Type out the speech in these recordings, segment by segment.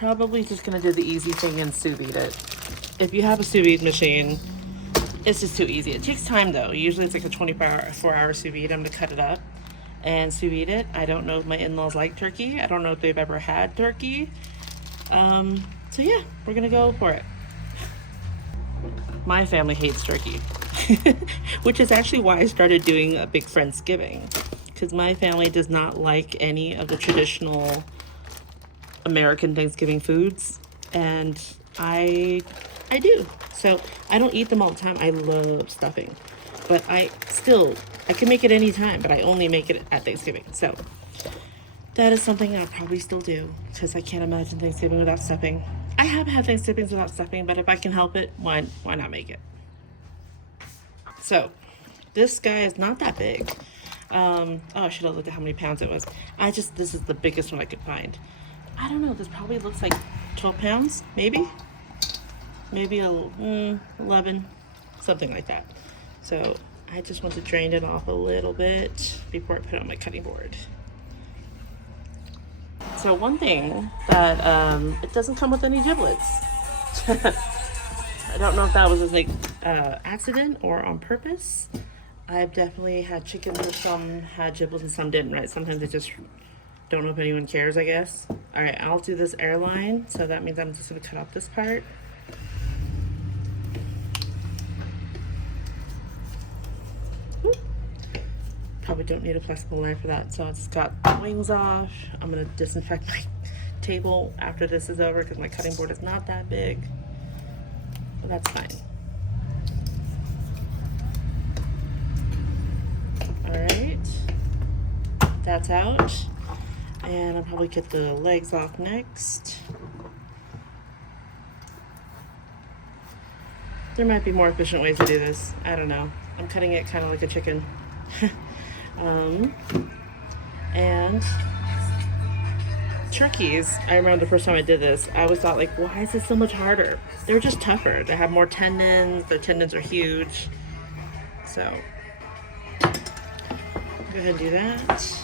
probably just gonna do the easy thing and sous vide it. If you have a sous vide machine, it's just too easy. It takes time though. Usually it's like a 24-hour sous vide. I'm gonna cut it up and sous vide it. I don't know if my in-laws like turkey. I don't know if they've ever had turkey. So yeah, we're gonna go for it. My family hates turkey, which is actually why I started doing a big Friendsgiving, because my family does not like any of the traditional American Thanksgiving foods, and I do. So I don't eat them all the time. I love stuffing, but I can make it any time, but I only make it at Thanksgiving. So that is something I'll probably still do, because I can't imagine Thanksgiving without stuffing. I have had Thanksgivings without stuffing, but if I can help it, why not make it? So this guy is not that big. Oh, I should have looked at how many pounds it was. This is the biggest one I could find. I don't know, this probably looks like 12 pounds, maybe 11, something like that. So I just want to drain it off a little bit before I put it on my cutting board. So one thing that it doesn't come with any giblets. I don't know if that was like accident or on purpose. I've definitely had chickens where some had giblets and some didn't, right? Sometimes they just don't know if anyone cares, I guess. All right, I'll do this airline, so that means I'm just gonna cut off this part. Probably don't need a flexible knife for that, so I just got the wings off. I'm gonna disinfect my table after this is over because my cutting board is not that big, but that's fine. All right, that's out, and I'll probably get the legs off next. There might be more efficient ways to do this. I don't know. I'm cutting it kind of like a chicken. And turkeys, I remember the first time I did this, I always thought, like, why is this so much harder? They're just tougher. They have more tendons. Their tendons are huge. So go ahead and do that.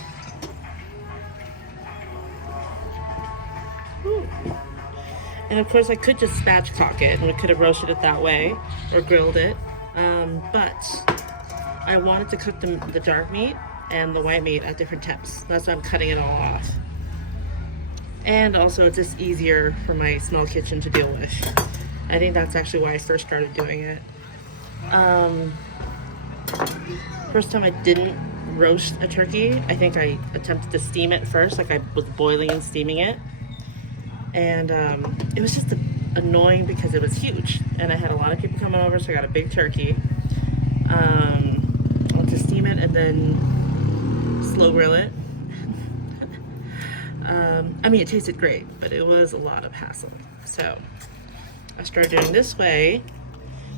Ooh. And of course I could just spatchcock it and we could have roasted it that way or grilled it, but I wanted to cook the dark meat and the white meat at different temps. That's why I'm cutting it all off. And also it's just easier for my small kitchen to deal with. I think that's actually why I first started doing it. First time I didn't roast a turkey, I think I attempted to steam it first, like I was boiling and steaming it. And it was just annoying because it was huge. And I had a lot of people coming over, so I got a big turkey. I went to steam it and then slow grill it. I mean, it tasted great, but it was a lot of hassle. So I started doing this way.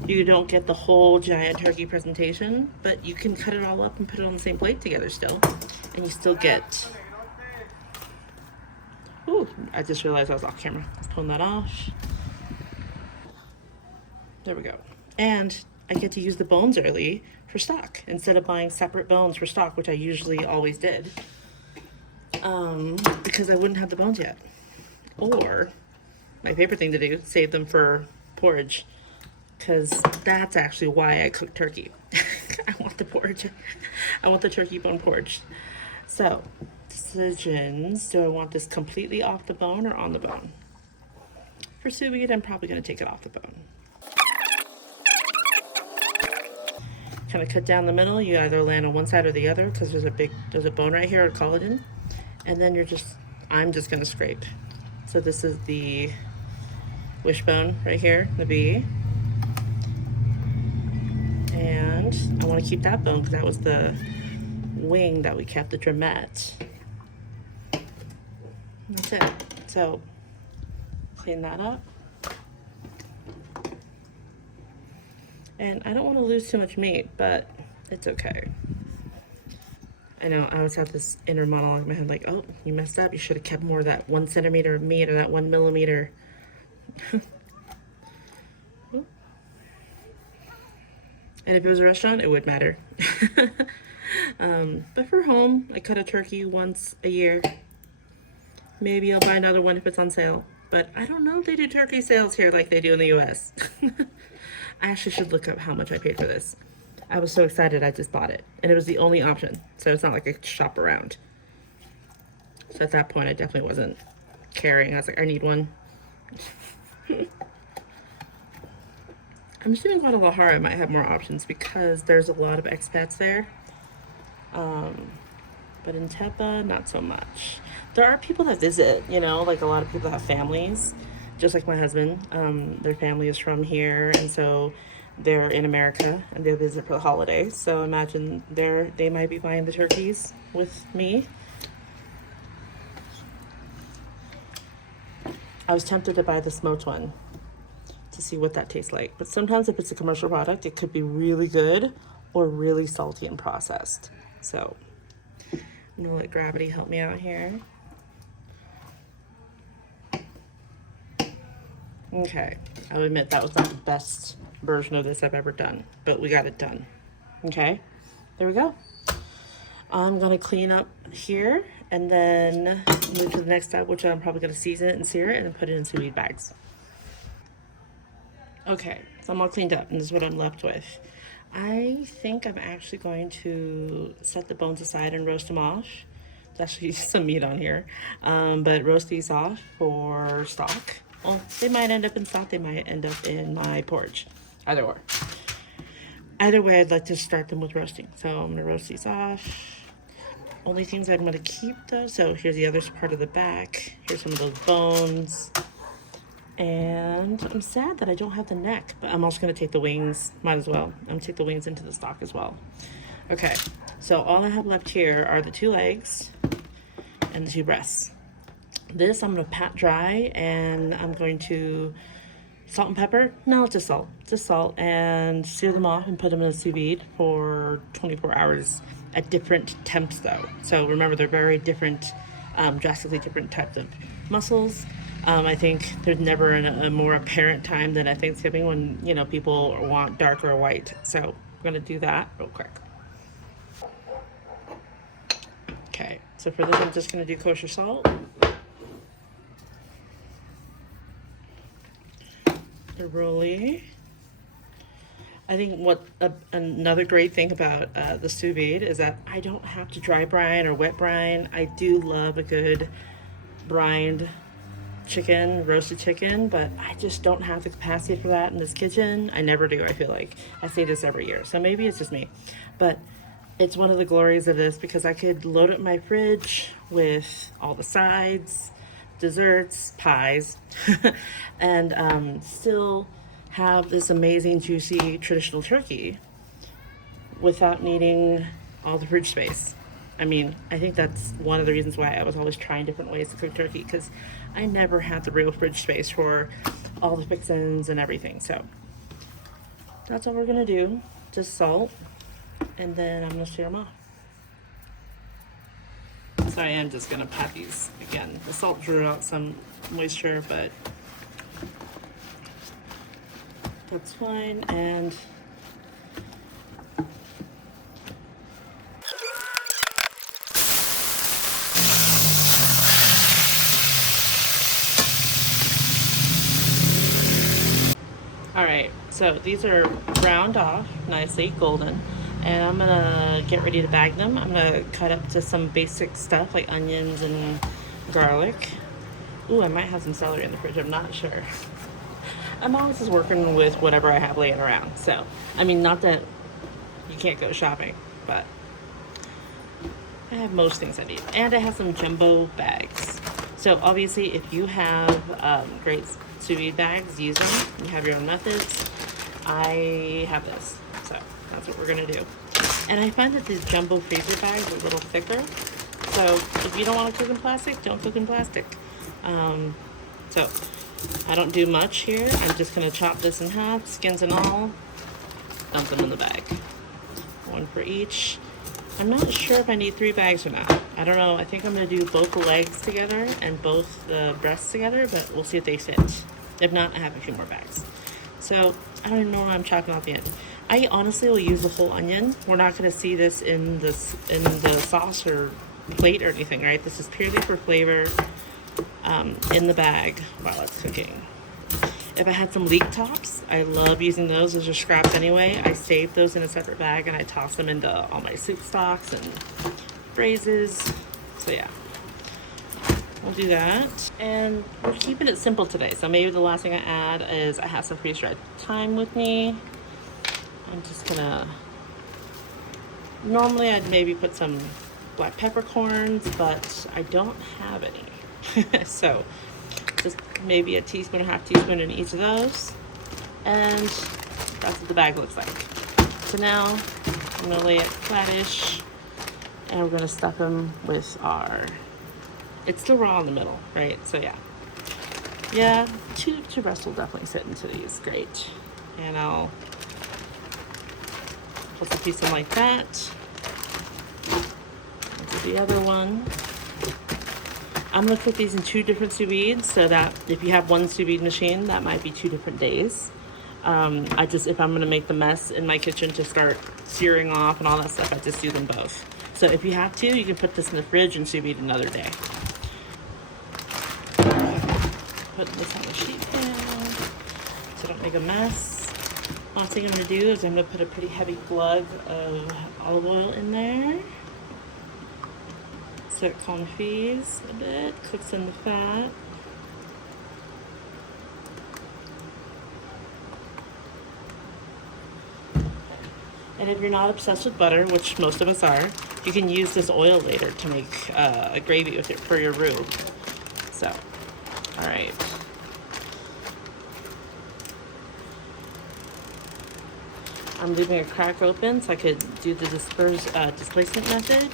You don't get the whole giant turkey presentation, but you can cut it all up and put it on the same plate together still. And you still get... Ooh, I just realized I was off camera. Let's pull that off. There we go. And I get to use the bones early for stock instead of buying separate bones for stock, which I usually always did. Because I wouldn't have the bones yet. Or my favorite thing to do, save them for porridge. Because that's actually why I cook turkey. I want the porridge. I want the turkey bone porridge. So, decisions. Do I want this completely off the bone or on the bone? For sous vide, I'm probably going to take it off the bone. Kind of cut down the middle. You either land on one side or the other because there's a bone right here, a collagen. And then I'm just going to scrape. So this is the wishbone right here, the V. And I want to keep that bone because that was the wing that we kept, the drumette. That's it. So clean that up. And I don't want to lose too much meat, but it's okay. I know, I always have this inner monologue in my head like, oh, you messed up. You should have kept more of that 1 centimeter of meat or that 1 millimeter. And if it was a restaurant, it would matter. But for home, I cut a turkey once a year. Maybe I'll buy another one if it's on sale. But I don't know if they do turkey sales here like they do in the US. I actually should look up how much I paid for this. I was so excited I just bought it. And it was the only option. So it's not like I could shop around. So at that point I definitely wasn't caring. I was like, I need one. I'm assuming Guadalajara might have more options because there's a lot of expats there. But in Tepa, not so much. There are people that visit, you know, like a lot of people have families, just like my husband. Their family is from here, and so they're in America and they visit for the holidays. So imagine they might be buying the turkeys with me. I was tempted to buy the smoked one to see what that tastes like. But sometimes if it's a commercial product, it could be really good or really salty and processed. So I'm gonna let gravity help me out here. Okay, I'll admit that was not the best version of this I've ever done, but we got it done. Okay, there we go. I'm gonna clean up here and then move to the next step, which I'm probably gonna season it and sear it and put it in sous vide bags. Okay, so I'm all cleaned up and this is what I'm left with. I think I'm actually going to set the bones aside and roast them off. There's actually some meat on here, but roast these off for stock. Well, they might end up in stock, they might end up in my porridge. Either or. Either way, I'd like to start them with roasting. So I'm gonna roast these off. Only things I'm gonna keep though, so here's the other part of the back. Here's some of those bones. And I'm sad that I don't have the neck, but I'm also gonna take the wings, might as well. I'm gonna take the wings into the stock as well. Okay, so all I have left here are the 2 legs and the 2 breasts. This I'm gonna pat dry and I'm going to salt and pepper. No, just salt and sear them off and put them in a sous vide for 24 hours at different temps though. So remember, they're very different, drastically different types of mussels. I think there's never a more apparent time than at Thanksgiving when, you know, people want dark or white. So I'm gonna do that real quick. Okay, so for this I'm just gonna do kosher salt. The roly. I think another great thing about the sous vide is that I don't have to dry brine or wet brine. I do love a good brined chicken, roasted chicken, but I just don't have the capacity for that in this kitchen. I never do, I feel like. I say this every year, so maybe it's just me. But it's one of the glories of this because I could load up my fridge with all the sides, desserts, pies, and still have this amazing, juicy, traditional turkey without needing all the fridge space. I mean, I think that's one of the reasons why I was always trying different ways to cook turkey, because I never had the real fridge space for all the fixins and everything. So that's all we're gonna do, just salt, and then I'm gonna sear them off. So I am just gonna pat these again. The salt drew out some moisture, but that's fine. And all right, so these are browned off nicely, golden, and I'm gonna get ready to bag them. I'm gonna cut up to some basic stuff like onions and garlic. Ooh, I might have some celery in the fridge, I'm not sure. I'm always just working with whatever I have laying around. So, I mean, not that you can't go shopping, but I have most things I need. And I have some jumbo bags. So obviously, if you have great sous vide bags, use them. You have your own methods. I have this, so that's what we're gonna do. And I find that these jumbo freezer bags are a little thicker. So if you don't want to cook in plastic, don't cook in plastic. So I don't do much here. I'm just gonna chop this in half, skins and all, dump them in the bag. One for each. I'm not sure if I need 3 bags or not. I don't know. I think I'm gonna do both the legs together and both the breasts together, but we'll see if they fit. If not, I have a few more bags. So I don't even know what I'm chopping off the end. I honestly will use the whole onion. We're not gonna see this in the sauce or plate or anything, right? This is purely for flavor. in the bag while it's cooking. If I had some leek tops, I love using those as just scraps anyway. I save those in a separate bag and I toss them into all my soup stocks and braises. So yeah, we'll do that. And we're keeping it simple today. So maybe the last thing I add is I have some freeze-dried thyme with me. I'm just gonna, normally I'd maybe put some black peppercorns, but I don't have any. So just maybe a teaspoon, a half teaspoon in each of those. And that's what the bag looks like. So now I'm gonna lay it flattish and we're gonna stuff them with our, it's still raw in the middle, right? So yeah, two breasts will definitely fit into these great. And I'll put a piece in like that. Do the other one. I'm gonna cook these in 2 different sous vides, so that if you have one sous vide machine, that might be 2 different days. If I'm gonna make the mess in my kitchen to start searing off and all that stuff, I just do them both. So if you have to, you can put this in the fridge and sous vide another day. Putting this on the sheet pan so I don't make a mess. Last thing I'm gonna do is I'm gonna put a pretty heavy glug of olive oil in there. So it confits a bit, cooks in the fat. And if you're not obsessed with butter, which most of us are, you can use this oil later to make a gravy with it for your roux. So, all right. I'm leaving a crack open so I could do the displacement method.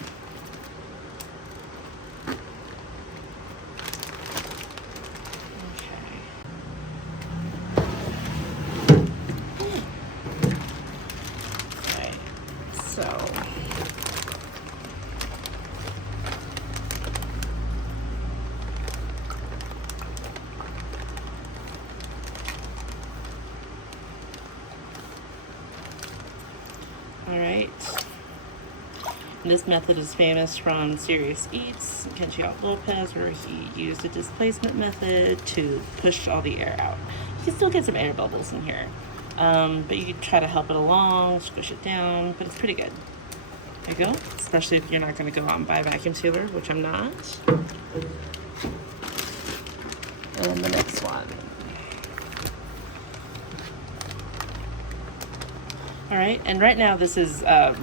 Alright, this method is famous from Serious Eats, Kenchi Lopez, where he used a displacement method to push all the air out. You can still get some air bubbles in here, but you can try to help it along, squish it down, but it's pretty good. There you go, especially if you're not going to go out and buy a vacuum sealer, which I'm not. And the next one. All right, and right now this is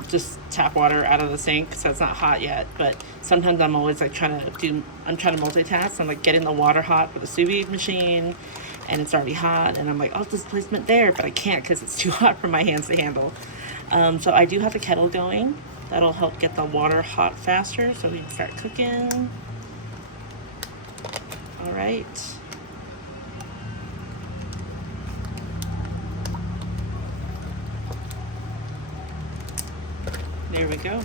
just tap water out of the sink, so it's not hot yet, but sometimes I'm always like trying to multitask. I'm like getting the water hot for the sous vide machine, and it's already hot, and I'm like, oh, displacement there, but I can't because it's too hot for my hands to handle. So I do have the kettle going. That'll help get the water hot faster so we can start cooking. All right. There we go.